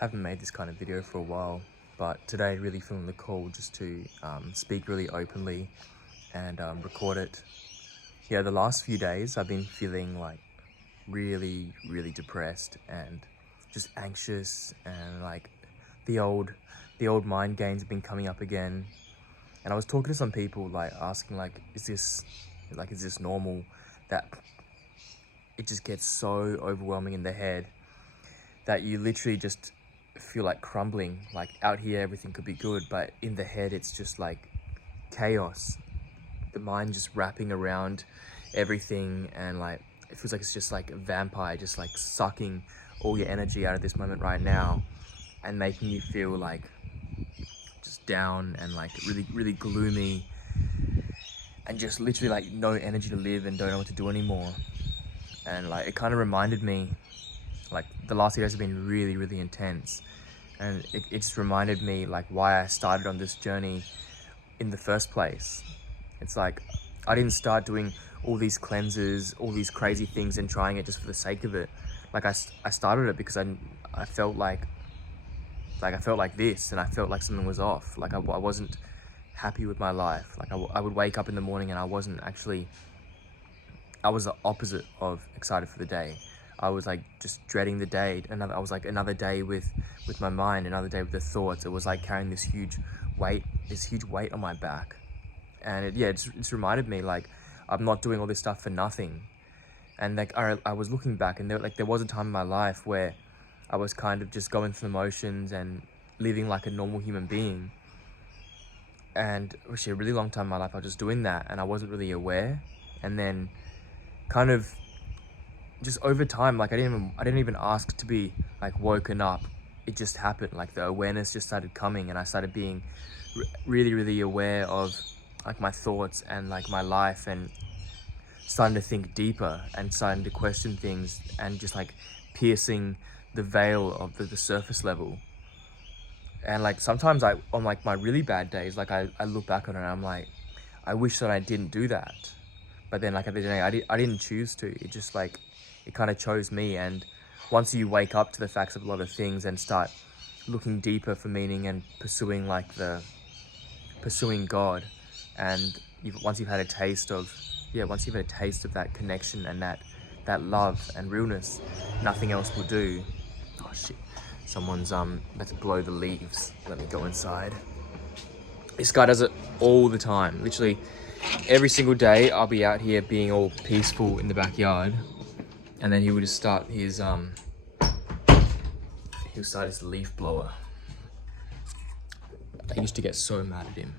Haven't made this kind of video for a while, but today really feeling the call just to speak really openly and record it. Yeah, the last few days I've been feeling like really depressed and just anxious, and like the old mind games have been coming up again. And I was talking to some people, like asking like, is this normal, that it just gets so overwhelming in the head that you literally just feel like crumbling. Like out here everything could be good, but in the head it's just like chaos. The mind just wrapping around everything, and like it feels like it's just like a vampire, just like sucking all your energy out of this moment right now and making you feel like just down and like really gloomy, and just literally like no energy to live and don't know what to do anymore. And like it kind of reminded me, like the last few days have been really intense, and it just reminded me like why I started on this journey in the first place. It's like I didn't start doing all these cleanses, all these crazy things and trying it just for the sake of it. Like I started it because I felt like I felt like this, and I felt like something was off. Like I wasn't happy with my life. Like I would wake up in the morning and I was the opposite of excited for the day. I was like just dreading the day. I was like another day with my mind, another day with the thoughts. It was like carrying this huge weight on my back. And it's reminded me like I'm not doing all this stuff for nothing. And like I was looking back, and there was a time in my life where I was kind of just going through the motions and living like a normal human being. And actually a really long time in my life I was just doing that, and I wasn't really aware. And then kind of just over time, like I didn't even ask to be like woken up. It just happened. Like the awareness just started coming, and I started being really aware of like my thoughts and like my life, and starting to think deeper and starting to question things, and just like piercing the veil of the surface level. And like sometimes on like my really bad days, like I look back on it and I'm like, I wish that I didn't do that. But then like at the end of the day, I didn't choose to. It just like, it kind of chose me. And once you wake up to the facts of a lot of things and start looking deeper for meaning and pursuing God, and once you've had a taste of that connection and that love and realness, nothing else will do. Oh shit, someone's about to blow the leaves. Let me go inside. This guy does it all the time. Literally every single day I'll be out here being all peaceful in the backyard, and then he would just start his leaf blower. I used to get so mad at him.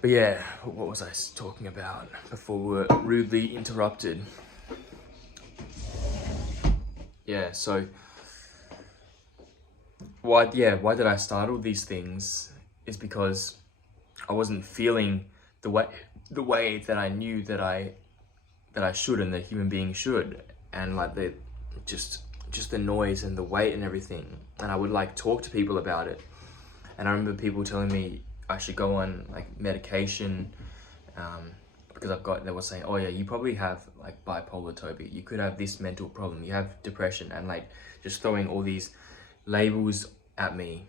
But yeah, what was I talking about before we were rudely interrupted? Yeah, so why did I start all these things is because I wasn't feeling the way that I knew that I should, and that human beings should. And like just the noise and the weight and everything. And I would like talk to people about it. And I remember people telling me I should go on like medication, because they were saying, oh yeah, you probably have like bipolar, Toby. You could have this mental problem. You have depression, and like just throwing all these labels at me.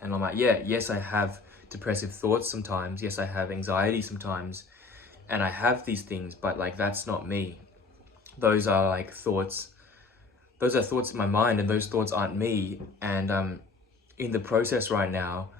And I'm like, yes, I have depressive thoughts sometimes. Yes, I have anxiety sometimes. And I have these things, but like that's not me. Those are like thoughts. Those are thoughts in my mind, and those thoughts aren't me. And in the process right now,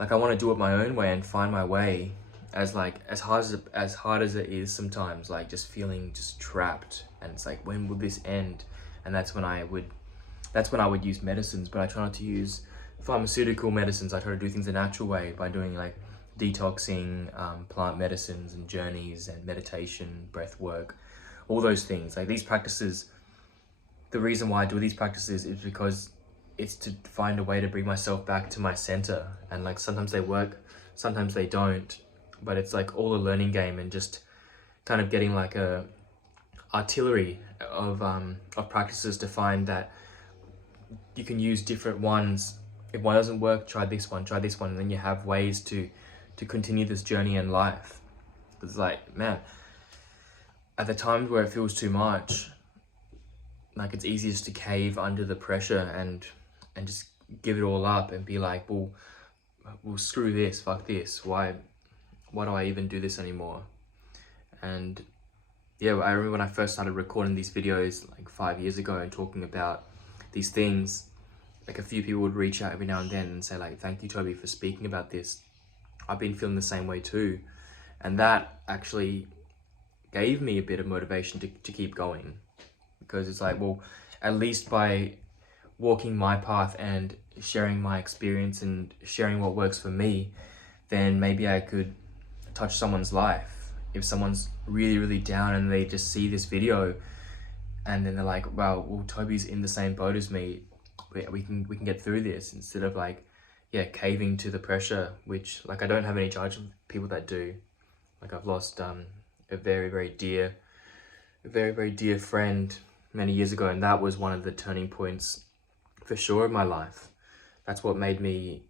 like I want to do it my own way and find my way, as hard as it is sometimes, like just feeling just trapped. And it's like, when will this end? And that's when I would use medicines, but I try not to use pharmaceutical medicines. I try to do things the natural way by doing like detoxing, plant medicines and journeys and meditation, breath work, all those things. Like these practices, the reason why I do these practices is because it's to find a way to bring myself back to my center. And like sometimes they work, sometimes they don't, but it's like all a learning game, and just kind of getting like a artillery of practices to find that you can use different ones. If one doesn't work, try this one, and then you have ways to continue this journey in life. It's like, man, at the times where it feels too much, like it's easy just to cave under the pressure and just give it all up and be like, well, screw this, fuck this. Why do I even do this anymore? And yeah, I remember when I first started recording these videos like 5 years ago and talking about these things, like a few people would reach out every now and then and say like, thank you, Toby, for speaking about this. I've been feeling the same way too. And that actually gave me a bit of motivation to keep going, because it's like, well, at least by walking my path and sharing my experience and sharing what works for me, then maybe I could touch someone's life. If someone's really, really down and they just see this video and then they're like, wow, well, Toby's in the same boat as me, we can get through this, instead of like, yeah, caving to the pressure, which like I don't have any judgment for people that do. Like I've lost a very, very dear friend many years ago, and that was one of the turning points for sure of my life. That's what made me,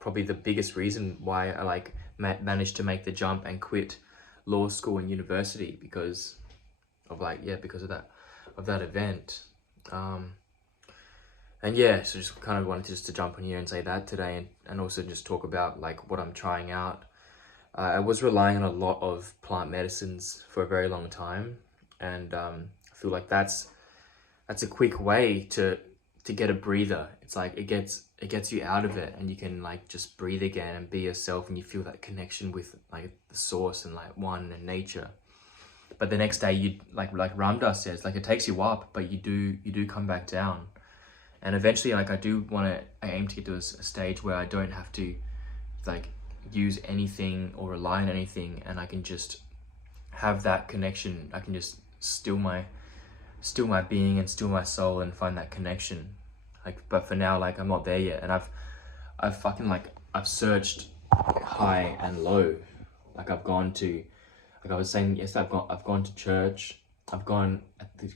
probably the biggest reason why I like managed to make the jump and quit law school and university, because of like, yeah, because of that event. And yeah, so just kind of wanted just to jump on here and say that today, and also just talk about like what I'm trying out. I was relying on a lot of plant medicines for a very long time, and I feel like that's a quick way to get a breather. It's like it gets you out of it, and you can like just breathe again and be yourself, and you feel that connection with like the source and like one and nature. But the next day, you like Ram Dass says, like it takes you up, but you do come back down. And eventually, like I aim to get to a stage where I don't have to like use anything or rely on anything, and I can just have that connection. I can just still my being and still my soul and find that connection. Like, but for now, like I'm not there yet, and I've searched high and low. Like I've gone to, like I was saying yesterday, I've gone to church. I've gone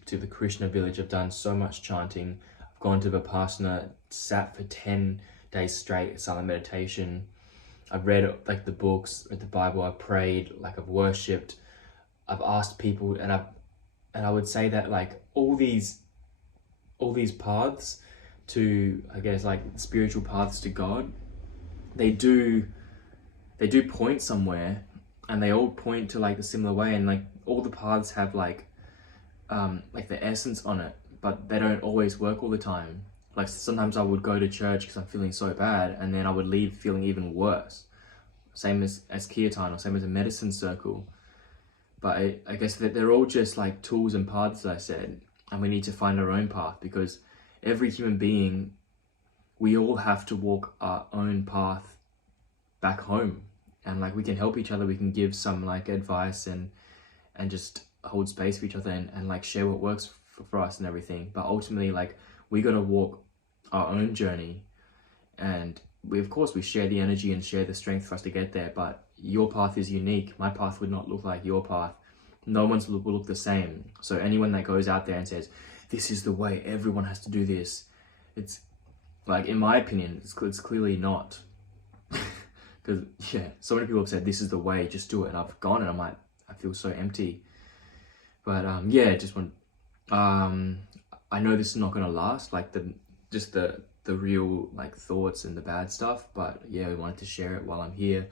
to the Krishna village. I've done so much chanting. I've gone to Vipassana, sat for 10 days straight at silent meditation. I've read like the books, read the Bible, I've prayed, like I've worshipped, I've asked people, and I would say that like all these paths to, I guess, like spiritual paths to God, they do point somewhere, and they all point to like the similar way, and like all the paths have like the essence on it, but they don't always work all the time. Like sometimes I would go to church because I'm feeling so bad, and then I would leave feeling even worse. Same as kirtan, or same as a medicine circle. But I guess that they're all just like tools and paths, as I said, and we need to find our own path, because every human being, we all have to walk our own path back home. And like we can help each other, we can give some like advice and just hold space for each other and like share what works for us and everything. But ultimately, like we got to walk our own journey, and we share the energy and share the strength for us to get there. But your path is unique. My path would not look like your path. No one's will look the same. So anyone that goes out there and says, this is the way, everyone has to do this, it's like, in my opinion, it's clearly not. Because yeah, so many people have said, this is the way, just do it. And I've gone and I'm like, I feel so empty. But yeah, just want, I know this is not gonna last, like the real like thoughts and the bad stuff, but yeah, I wanted to share it while I'm here.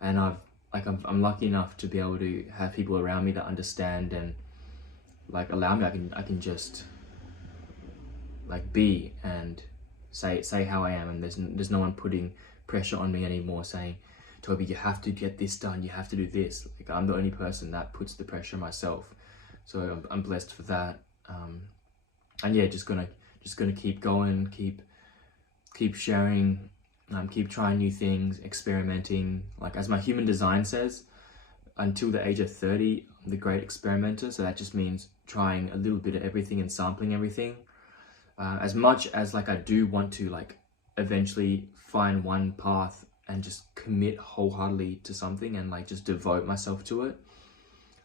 And I'm lucky enough to be able to have people around me that understand and like allow me. I can just like be and say how I am, and there's no one putting pressure on me anymore, saying, Toby, you have to get this done, you have to do this. Like I'm the only person that puts the pressure on myself, so I'm blessed for that. And yeah, just gonna keep going, keep sharing, keep trying new things, experimenting. Like as my human design says, until the age of 30, I'm the great experimenter. So that just means trying a little bit of everything and sampling everything. As much as like I do want to like eventually find one path and just commit wholeheartedly to something and like just devote myself to it.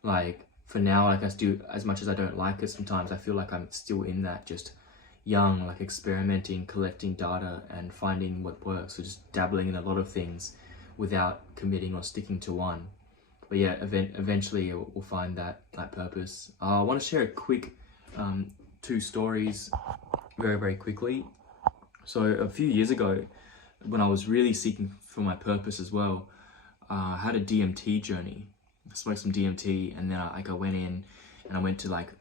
Like for now, like I still, as much as I don't like it sometimes, I feel like I'm still in that just young, like experimenting, collecting data and finding what works. So just dabbling in a lot of things without committing or sticking to one. But yeah, eventually we'll find that purpose. I want to share a quick two stories very, very quickly. So a few years ago, when I was really seeking for my purpose as well, I had a DMT journey. I smoked some DMT, and then I went in and I went to like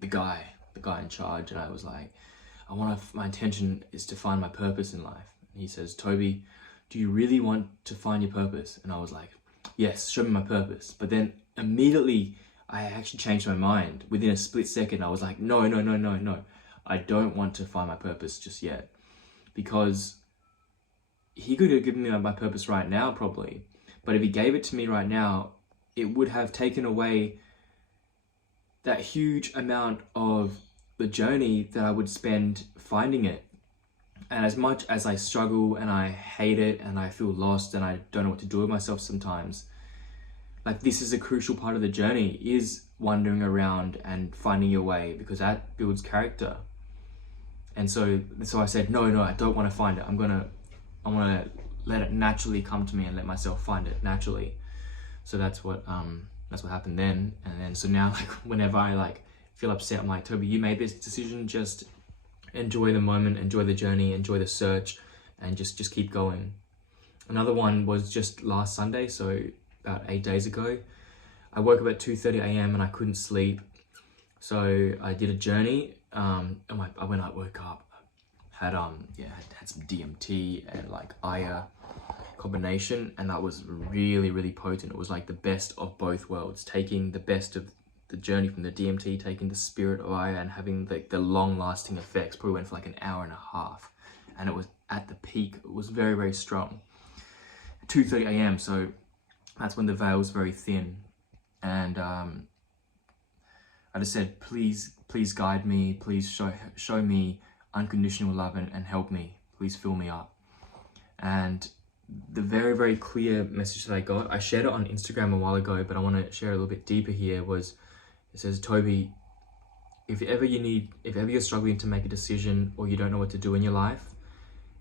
the guy in charge, and I was like, my intention is to find my purpose in life. And he says, Toby, do you really want to find your purpose? And I was like, yes, show me my purpose. But then immediately I actually changed my mind. Within a split second, I was like, no. I don't want to find my purpose just yet. Because he could have given me my purpose right now, probably. But if he gave it to me right now, it would have taken away that huge amount of the journey that I would spend finding it. And as much as I struggle and I hate it and I feel lost and I don't know what to do with myself sometimes, like this is a crucial part of the journey, is wandering around and finding your way, because that builds character. And so I said, no, I don't want to find it. I want to let it naturally come to me and let myself find it naturally. So that's what happened then. And then so now, like, whenever I like feel upset, I'm like, Toby, you made this decision. Just enjoy the moment, enjoy the journey, enjoy the search, and just keep going. Another one was just last Sunday, so about 8 days ago. I woke up at 2:30 a.m. and I couldn't sleep. So I did a journey. When I woke up, had some DMT and like Aya combination, and that was really, really potent. It was like the best of both worlds, taking the best of the journey from the DMT, taking the spirit of Aya, and having the long-lasting effects. Probably went for like an hour and a half, and it was at the peak. It was very, very strong. 2:30 a.m. So that's when the veil was very thin, and I just said, please guide me, please show me unconditional love and help me, please fill me up. And the very, very clear message that I got, I shared it on Instagram a while ago, but I want to share a little bit deeper here, was, it says, Toby, if ever you're struggling to make a decision or you don't know what to do in your life,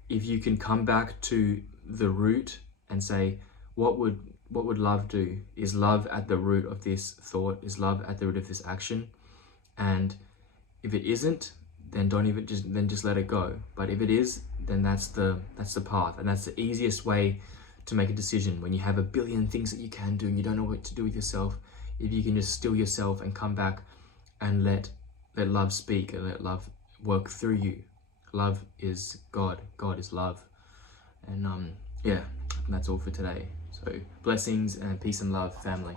if you can come back to the root and say, what would love do? Is love at the root of this thought? Is love at the root of this action? And if it isn't, then just let it go. But if it is, then that's the path, and that's the easiest way to make a decision. When you have a billion things that you can do and you don't know what to do with yourself, if you can just still yourself and come back and let love speak and let love work through you. Love is God. God is love. And that's all for today. So blessings and peace and love, family.